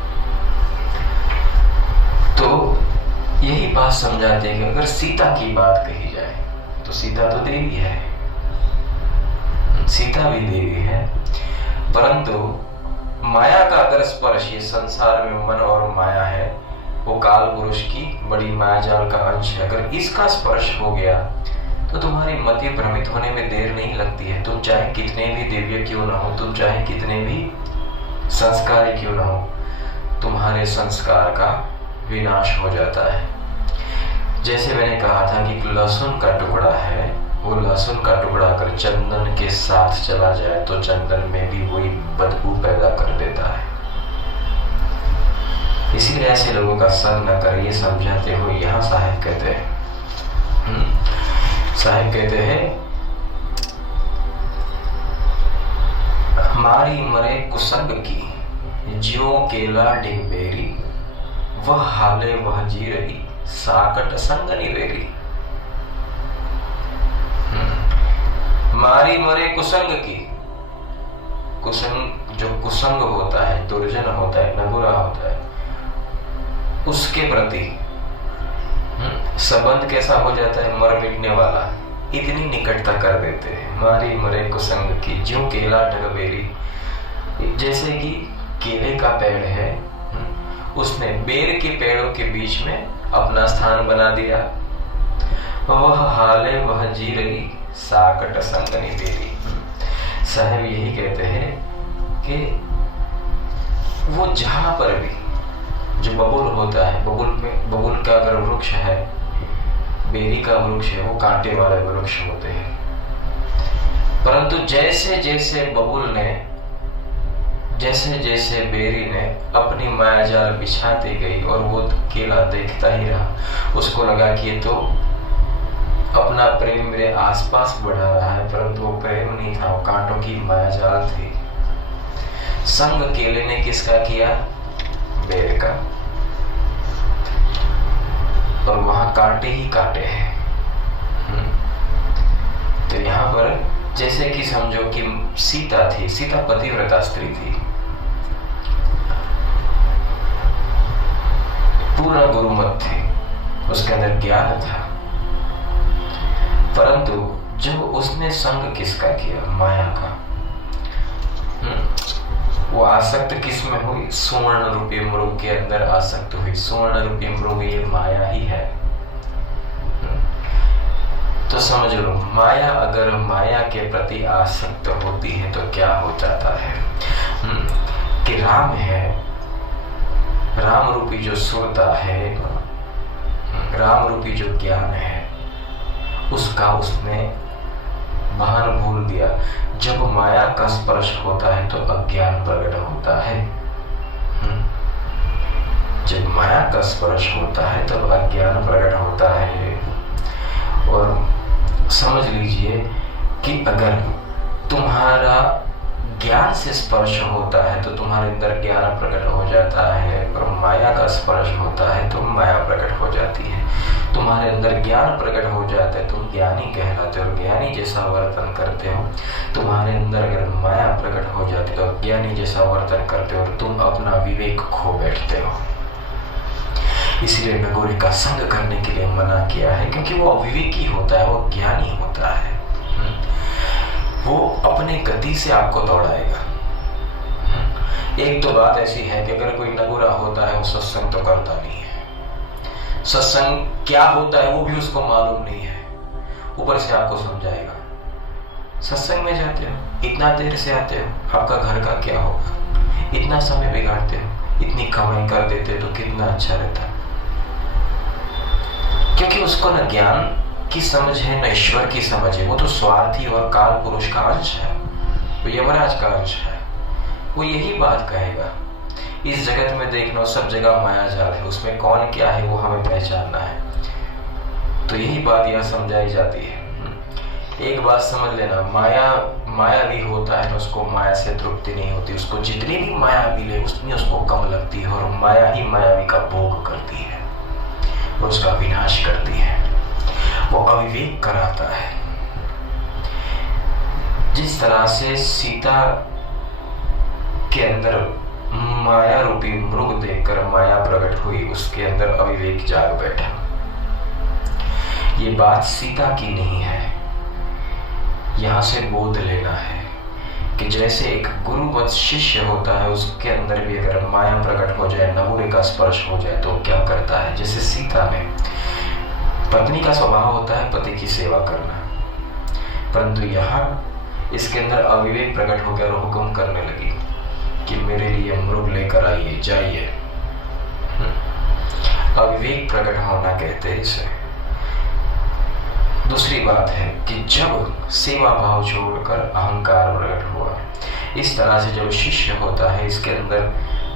बात समझाते हैं कि अगर सीता की बात कही जाए तो सीता तो देवी है, सीता भी देवी है, परंतु माया का अगर स्पर्श, ये संसार में मन और माया है, वो काल पुरुष की बड़ी मायाजाल का अंश है, अगर इसका स्पर्श हो गया तो तुम्हारी मति भ्रमित होने में देर नहीं लगती है। तुम चाहे कितने भी दिव्य क्यों ना हो, तुम चाहे कितने भी संस्कारी क्यों ना हो, तुम्हारे संस्कार का विनाश हो जाता है। जैसे मैंने कहा था कि लहसुन का टुकड़ा है, वो लहसुन का टुकड़ा अगर चंदन के साथ चला जाए तो चंदन में भी वही बदबू पैदा कर देता है। इसीलिए ऐसे लोगों का संग न करिए, समझाते हो। यहाँ साहिब कहते हैं, साहिब कहते हैं, हमारी मरे कुसंग की ज्यो केला डिगबेरी, वह हाले वह जी रही साकट संग निवेरी। मारी मरे कुसंग की, कुसंग जो कुसंग होता है, दुर्जन होता है, नगुरा होता है, उसके प्रति संबंध कैसा हो जाता है, मर मिटने वाला, इतनी निकटता कर देते हैं। मारी मरे कुसंग की ज्यों केला ढगबेरी, जैसे कि केले का पेड़ है, उसने बेर के पेड़ों के बीच में अपना स्थान बना दिया। वह हाले वह जी रही साकट संग निवेरी। साहब यही कहते हैं कि वो जहां पर भी जो बबुल होता है, बबुल का अगर वृक्ष है, बेरी का वृक्ष है, वो कांटे वाले वृक्ष होते हैं, परंतु जैसे जैसे बबुल ने, जैसे जैसे बेरी ने अपनी मायाजाल बिछाती गई और वो केला देखता ही रहा, उसको लगा कि ये तो अपना प्रेम मेरे आसपास बढ़ा रहा है, परंतु वो प्रेम नहीं था, वो कांटों की मायाजाल थी। संग केले ने किसका किया, बेर का, और वहां कांटे ही कांटे हैं। तो यहाँ पर जैसे कि समझो कि सीता थी, सीता पतिव्रता स्त्री थी, पूर्ण गुरुमत थी, उसके अंदर ज्ञान था, परंतु जब उसने संग किसका किया, माया का, वो आसक्त किस में हुई, स्वर्ण रूपी मृग के अंदर आसक्त हुई। स्वर्ण रूपी मृग ये माया ही है। तो समझ लो, माया अगर माया के प्रति आसक्त होती है तो क्या हो जाता है कि राम है, राम रूपी जो सुरता है, राम रूपी जो ज्ञान है, उसका उसने भान भूल दिया। जब माया का स्पर्श होता है तो अज्ञान प्रकट होता है। जब माया का स्पर्श होता है तब अज्ञान प्रकट होता है। और समझ लीजिए कि अगर तुम्हारा ज्ञान से स्पर्श होता है तो तुम्हारे अंदर ज्ञान प्रकट हो जाता है, और माया का स्पर्श होता है तो माया प्रकट हो जाती है। तुम्हारे अंदर ज्ञान प्रकट हो जाता है, तुम ज्ञानी कहलाते हो, ज्ञानी जैसा वर्तन करते हो। तुम्हारे अंदर अगर माया प्रकट हो जाती है तो ज्ञानी जैसा वर्तन करते हो, तुम अपना विवेक खो बैठते हो। इसलिए नगोरी का संग करने के लिए मना किया है, क्योंकि वो अविवेकी होता है, वो ज्ञानी होता है, वो अपने गति से आपको दौड़ाएगा। एक तो बात ऐसी है कि अगर कोई नगुरा होता है वो सत्संग तो करता नहीं है, सत्संग क्या होता है वो भी उसको मालूम नहीं है, ऊपर से आपको समझाएगा। सत्संग में जाते हो, इतना देर से आते हो, आपका घर का क्या होगा, इतना समय बिगाड़ते हो, इतनी कमाई कर देते तो कितना अच्छा रहता। क्योंकि उसको न ज्ञान की समझ है न ईश्वर की समझ है, वो तो स्वार्थी और काल पुरुष का अंश है, वो यमराज का अंश है। वो यही बात कहेगा, इस जगत में देखना सब जगह मायाजाल है, उसमें कौन क्या है वो हमें पहचानना है। तो यही बात यहाँ समझाई जाती है। एक बात समझ लेना, माया भी होता है तो उसको माया से तृप्ति नहीं होती, उसको जितनी भी माया मिले उतनी उसको कम लगती है, और माया ही मायावी का भोग करती है और उसका विनाश करती है, वो अविवेक कराता है। जिस तरह से सीता के अंदर माया रूपी मृग देखकर माया प्रकट हुई, उसके अंदर अविवेक जाग बैठा। ये बात सीता की नहीं है। यहाँ से बोध लेना है कि जैसे एक गुरुवत शिष्य होता है, उसके अंदर भी अगर माया प्रकट हो जाए, नगुरे का स्पर्श हो जाए तो क्या करता है। जैसे सीता ने, पत्नी का स्वभाव होता है पति की सेवा करना, परंतु यहाँ इसके अंदर अविवेक प्रकट होकर हुक्म करने लगी कि मेरे लिए मृग लेकर आइए, जाइए। अविवेक प्रकट होना कहते हैं इसे। दूसरी बात है कि जब सेवा भाव छोड़कर अहंकार प्रकट हुआ, इस तरह से जब शिष्य होता है, इसके अंदर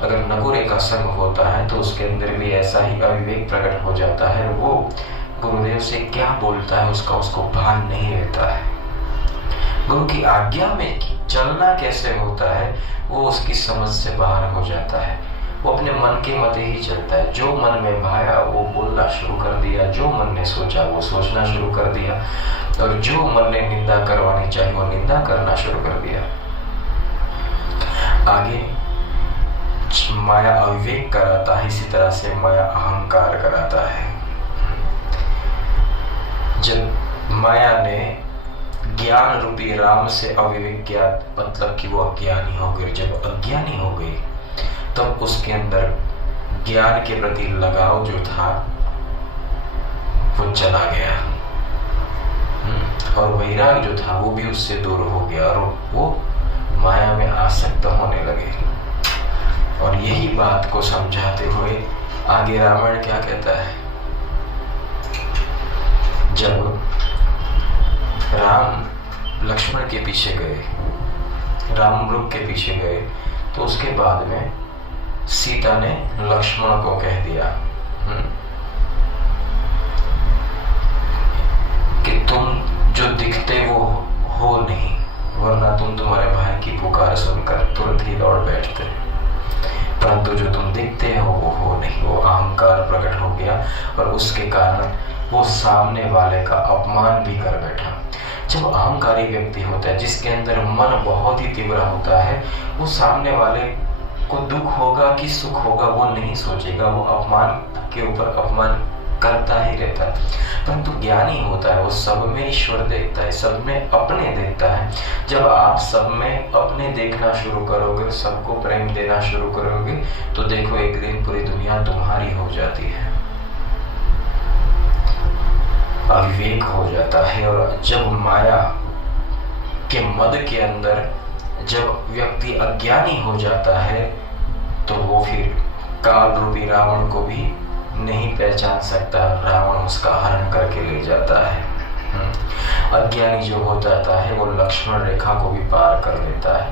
अगर नगुरे का संग होता है तो उसके अंदर भी ऐसा ही अविवेक प्रकट हो जाता है। वो गुरुदेव से क्या बोलता है उसको भान नहीं रहता है। गुरु की आज्ञा में चलना कैसे होता है वो उसकी समझ से बाहर हो जाता है। वो अपने मन के मते ही चलता है। जो मन में भाया वो बोलना शुरू कर दिया, जो मन ने सोचा वो सोचना शुरू कर दिया, और जो मन ने निंदा करवानी चाहिए वो निंदा करना शुरू कर दिया। आगे माया अविवेक कराता है, इसी तरह से माया अहंकार कराता है। जब माया ने ज्ञान रूपी राम से अविवेक किया, मतलब कि वो अज्ञानी हो गई। जब अज्ञानी हो गई तब उसके अंदर ज्ञान के प्रति लगाव जो था वो चला गया, और वैराग जो था वो भी उससे दूर हो गया, और वो माया में आसक्त होने लगे। और यही बात को समझाते हुए आगे रावण क्या कहता है। जब राम लक्ष्मण के पीछे गए, राम मृग के पीछे गए, तो उसके बाद में सीता ने लक्ष्मण को कह दिया कि तुम जो दिखते वो हो नहीं, वरना तुम तुम्हारे भाई की पुकार सुनकर तुरंत ही दौड़ बैठते। परंतु जो तुम दिखते हो वो हो नहीं। वो अहंकार प्रकट हो गया और उसके कारण वो सामने वाले का अपमान भी कर बैठा। जब अहंकारी व्यक्ति होता है, जिसके अंदर मन बहुत ही तीव्र होता है, वो सामने वाले को दुख होगा कि सुख होगा वो नहीं सोचेगा, वो अपमान के ऊपर अपमान करता ही रहता है। परंतु ज्ञानी होता है वो सब में ईश्वर देखता है, सब में अपने देखता है। जब आप सब में अपने देखना शुरू करोगे, सबको प्रेम देना शुरू करोगे, तो देखो एक दिन पूरी दुनिया तुम्हारी हो जाती है। अविवेक हो जाता है। और जब माया के मद के अंदर जब व्यक्ति अज्ञानी हो जाता है तो वो फिर काल रूपी रावण को भी नहीं पहचान सकता। रावण उसका हरण करके ले जाता है। अज्ञानी जो हो जाता है वो लक्ष्मण रेखा को भी पार कर लेता है।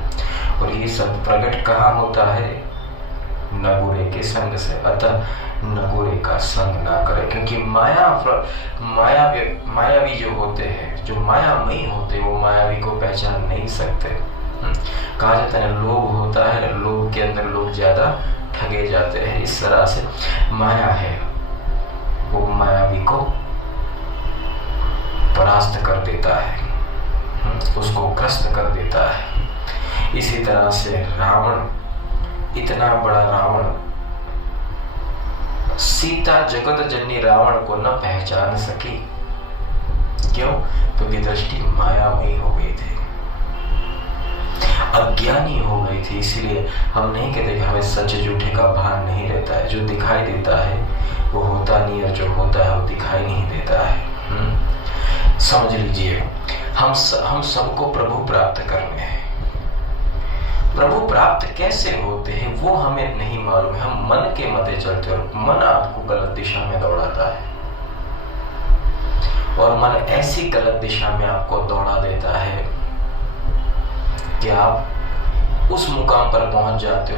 और ये सब प्रकट कहाँ होता है? नगुरे के संग से। अतः नगुरे का संग ना करे, क्योंकि मायावी जो होते हैं, जो मायामयी होते हैं, वो मायावी को पहचान नहीं सकते। कहा जाता है लोभ होता है, लोभ के अंदर लोग ज्यादा ठगे जाते हैं। इस तरह से माया है वो मायावी को परास्त कर देता है, उसको ग्रस्त कर देता है। इसी तरह से रावण, इतना बड़ा रावण, सीता जगत जननी रावण को न पहचान सकी। क्यों? क्योंकि दृष्टि मायामयी हो गई थी, अज्ञानी हो गई थी। इसीलिए हम नहीं कहते कि हमें सच झूठे का भान नहीं रहता है। जो दिखाई देता है वो होता नहीं, और जो होता है वो दिखाई नहीं देता है। समझ लीजिए, हम सबको प्रभु प्राप्त करने हैं। प्रभु प्राप्त कैसे होते हैं वो हमें नहीं मालूम है। हम मन के मते चलते और मन आपको गलत दिशा में दौड़ाता है, और मन ऐसी गलत दिशा में आपको दौड़ा देता है कि आप उस मुकाम पर पहुंच जाते हो